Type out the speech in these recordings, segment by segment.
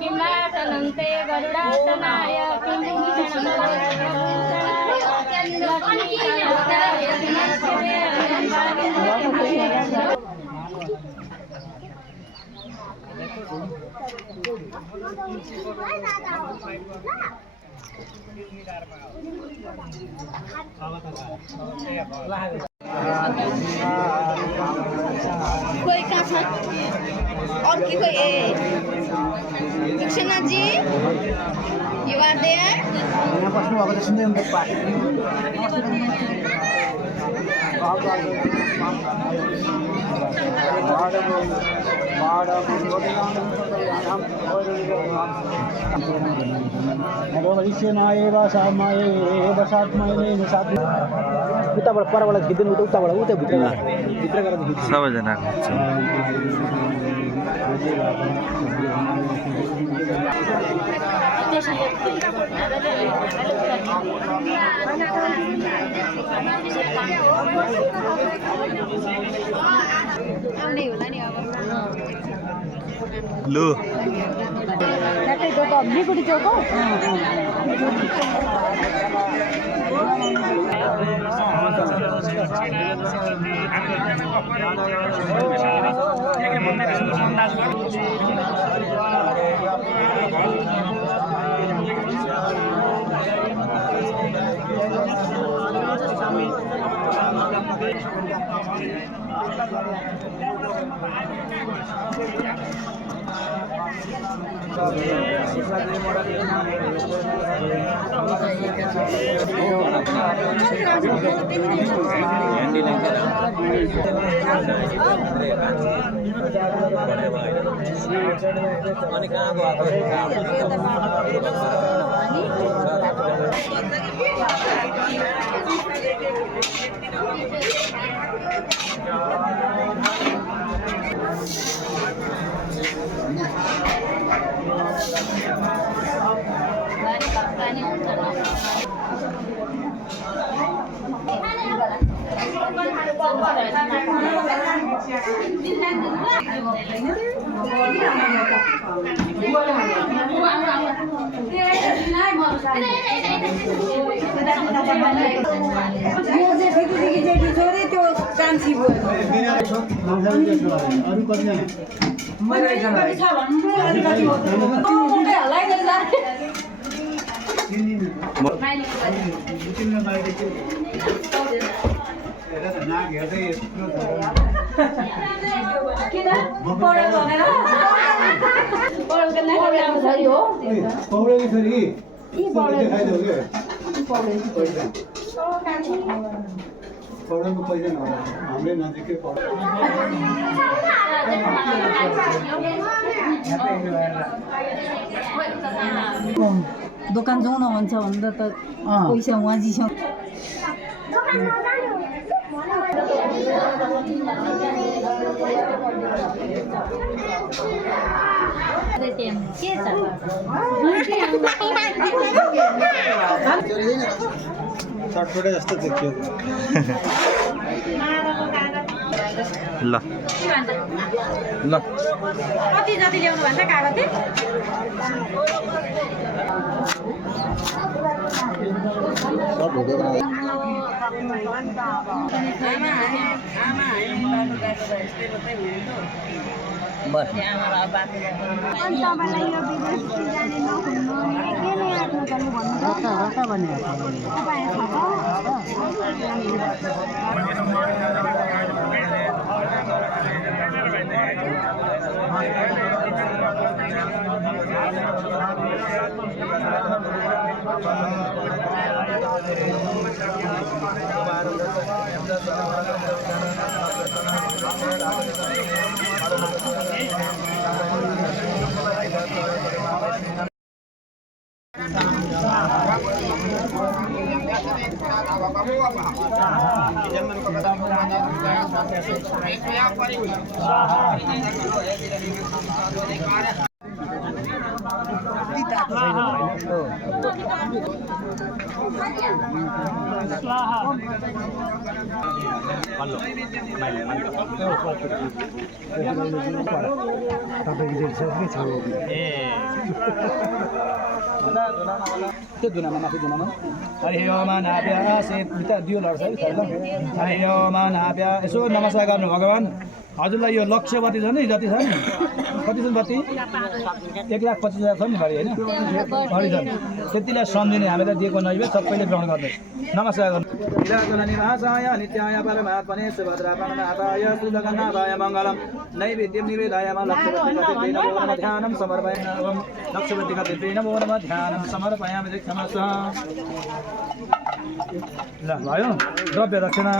किंबातनंते गरुडातनाय कोई कहाँ छ और की कोई दीक्षानाथ जी you are there यहाँ बस्नु भएको त सुन्दै हुनुहुन्छ पाठ उताबाट परबाट खिच्दैन उताबाट उता भित्र गएर सबैजनाको लु लिकुटी चौक दोकान जाउँ न भन्छ भन्दा त पैसा उहाँजीसँग चटपटे जस्तो देखियो ल ल कति जति ल्याउनु भन्छ कागती त्यो धुनामा माथि धुनामा हरि ओम नाभ्या सेत भित्र दियो लड्छ है हरि ओम नाभ्या यसो नमस्कार गर्नु भगवान् हजुरलाई यो लक्ष्यवती छ नि जति छ नि कति छ बत्ती 1,25,000 छ नि घरि होइन घरि छ त्यतिलाई सम्झिने हामीलाई दिएको नैवेद्य सबैले ग्रहण गर्नुहोस् नमस्कार गर्नु निवासाय नित्याय परमात्मने सुभद्रापणनाथाय श्रीजगन्नाथाय मङ्गलम् नैवेद्यं निवेदयामः लक्ष्यवती नमो नमः ध्यानं समर्पयामि लक्ष्यवती नमो नमः ध्यानं समर्पयामि क्षमस्व ल भयो द्रव्य दक्षिणा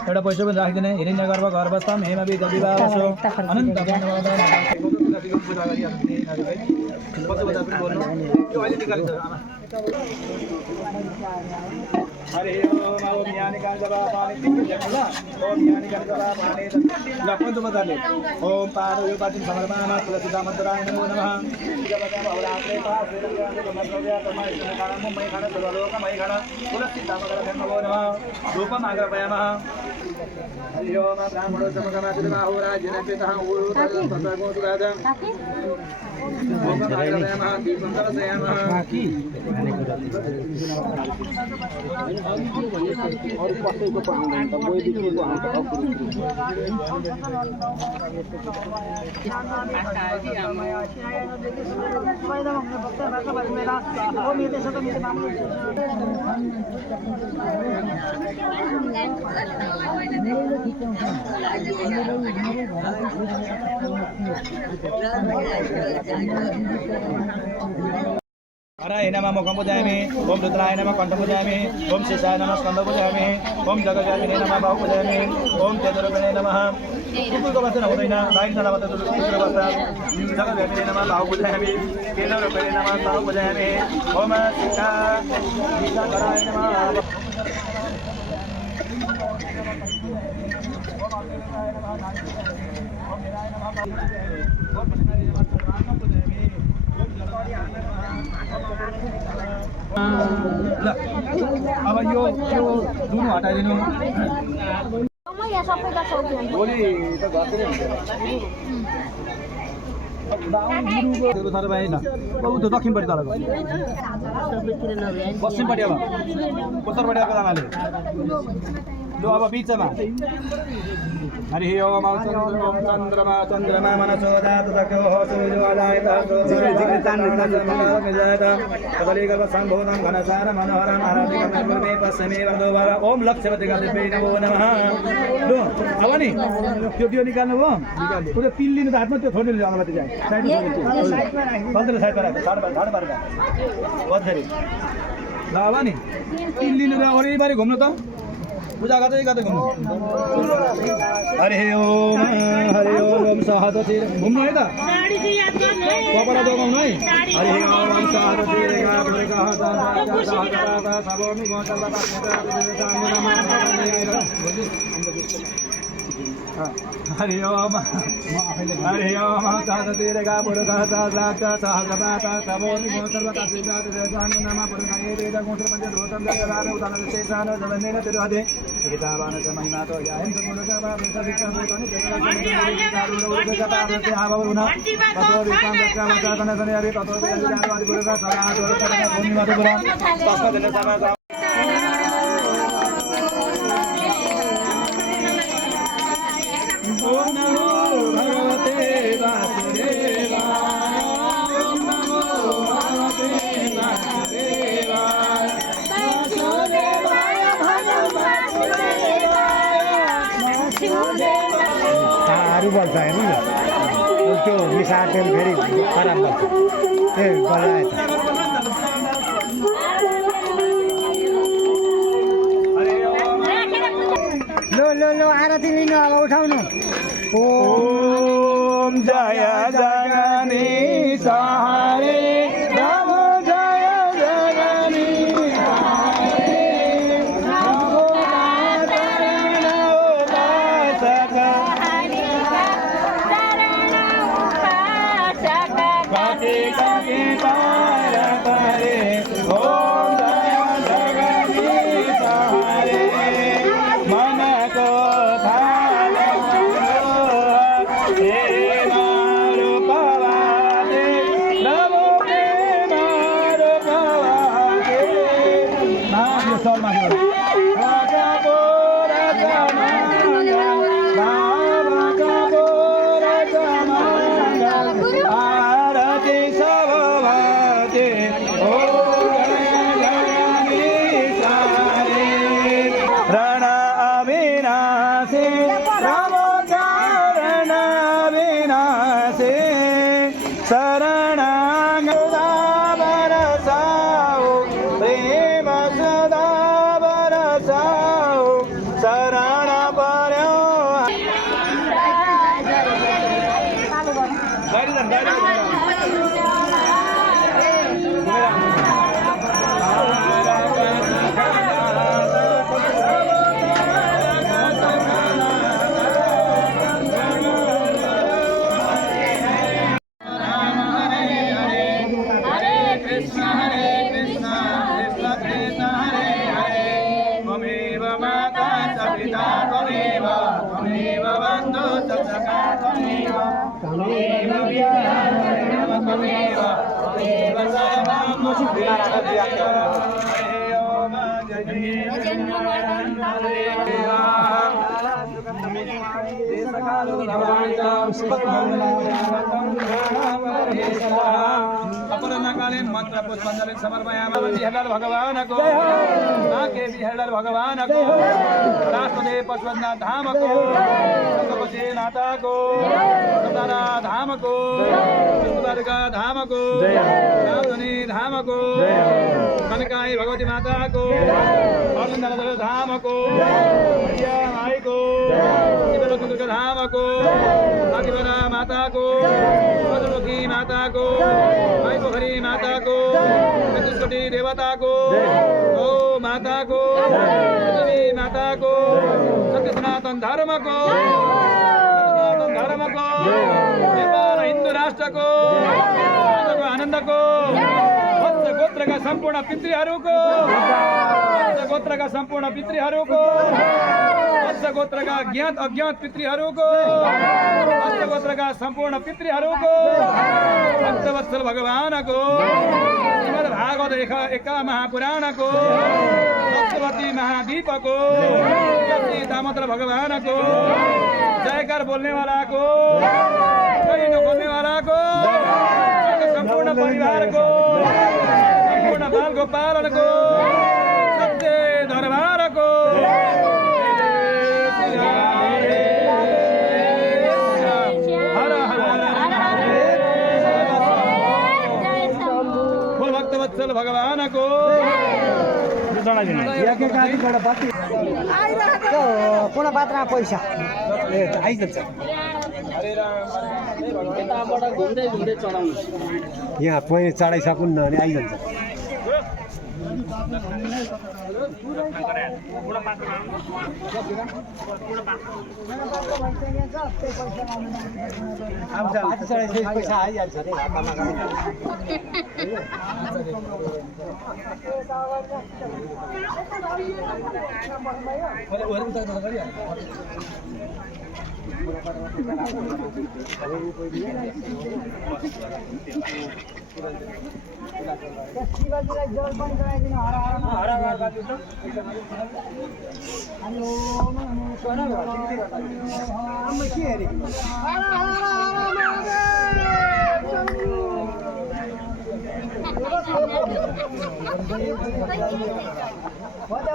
एउटा पैसा पनि राखिदिने हिरण्य गर्भ गर्भस्थम हेम विद विवाहसो अनन्त पूजा गरिहाल्ने हरि ओम ओम यानि गाजवा पानी पिला ओम यानि गाजवा पानी लपन तो बता ले ओम पारो यो पाटिन समर्पयामः तुलसीदाम मन्त्राय नमो नमः जगदा बहुरात्रे पास वेदव्या तमाय खाना मुंबई खाना सर्वलोकमय खाना तुलसीदाम नमो नमः रूपम आग्रहयामः हरि ओम ब्राह्मणो समगमाचरः होराजन पितः गुरु तथा गोसुराजं ओम आग्रहयामः दीपं दर्शयामः और कसैको पाउँदैन त वैदिकको हात हराय नमः मुखं पूजयामि ओम रुद्राय नमः कंठ पूजयामि ओम शेषाय नमः स्कंद पूजयामि ओम जगज्योतिने नमः बाहु पूजयामि ओम तेजरूपिणे नमः कुकुरको वचन हुँदैन लाइन नलाबाट कुकुरको वचन जगज्योतिने नमः बाहु पूजयामि केन्द्ररूपिणे नमः बाहु पूजयामि ओम सीताधराय नमः अब यो दुनु हटाइदिनु भोलि त घरतिर हुन्छ दक्षिणपट्टि तल पश्चिमपट्टि अब उत्तरपट्टि आएको लामाले जो अब बिचमा हरि ओम चन्द्रमा चन्द्रमा मनसो जात सक्यो सूर्यो अजायत कदलीगर्भ सम्भूतं घनसार मनोहरं हरतिकं पूर्वे पश्चिमे वर्धोवर ओम लक्ष्यवती गणपति नमो नमः लो अब नि त्यो निकाल्नु भयो त्यो पिल लिनु त हातमा त्यो छोड्नु अगरबत्ती चाहिँ साइडमा साइडमा साढे बाह्र बजेरी ल अब नि पिल लिनु त वरिपरि घुम्नु त पूजा गर्दै गर्दै घुम्नु हरि ओम सहदति घुम्नु है त कपडा जोगाउनु है हरि ओम सहदति हरि ओम सहदति रेगा पुरुष सहस्राक्ष सहस्रपात सबोमि गोसर्वता श्रीजात नाम पुरुषाय वेद गोत्र पंचधोतं जगदान उदान शेषान जवनेन तिरुहदे गीतावान च महिमा तो यायं समुद्रका विश्वविक्रम भूतानि जगदान आवरुणा ततो विकाम दक्षावता तनसने अभि ततो विजानवादि पुरुष सदा तोरता भूमि मधुपुरा तस्मदन समाज ओम नमो भगवते वासुदेवाय ओम नमो भगवते वासुदेवाय वासुदेवाय साह्रो बल्छ हेर्नु न त्यो मिसाटेल फेरि खराब बल्छ ए बजाए त लो आरती लिनु अब उठाउनु ओम जय जगदीश हरे राम जय जगदीश हरे राम माता च पिता त्वमेव त्वमेव बन्धु च सखा त्वमेव त्वमेव विद्या त्वमेव त्वमेव सर्वं हरे ओम अपरकालीन मंत्र पुष्पांजलि समर्पयामि हेडल भगवान को नाके हेडल भगवान को राष्ट्रदेव पशुपतिनाथ धाम को पशुपति नाथा को सतारा धाम को द्वारका धाम को रामधुनी धाम को कनकाई भगवती माता को अर्जुन धाम को माई को शिवलोक धाम को आदिवरा माता को मधुमुखी माता को माई पोखरी माता को चतुष्कोटी देवता को गौ माता को देवी माता को सत्य सनातन धर्म को नेपाल हिंदू राष्ट्र को आनंद को वत्स गोत्र का संपूर्ण पितृहरू को वत्स गोत्र का संपूर्ण पितृहरू को वत्स गोत्र का ज्ञात अज्ञात पितृहरू को वत्स गोत्र का संपूर्ण पितृहरू को भक्तवत्सल भगवान को श्रीमद् भागवत एका महापुराण को भक्तवती महादीप को दामोदर भगवान को जयकार बोलने वाला को कहीं न बोलने वाला को संपूर्ण परिवार को संपूर्ण बाल गोपालन को सत्य दरबार को हर हर बोल भक्तवत्सल भगवान को कोणा पात्रमा पैसा आइजान्छ यहाँ पहिले चढाइसकुन् न अनि आइजान्छ पैसा आइहाल्छ अरे शिवाजीलाई जल पनि गराइदिनु हरा के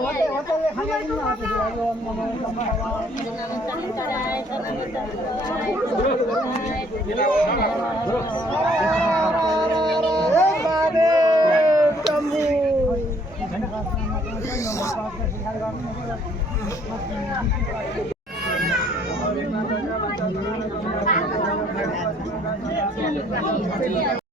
अरे होटलले खाना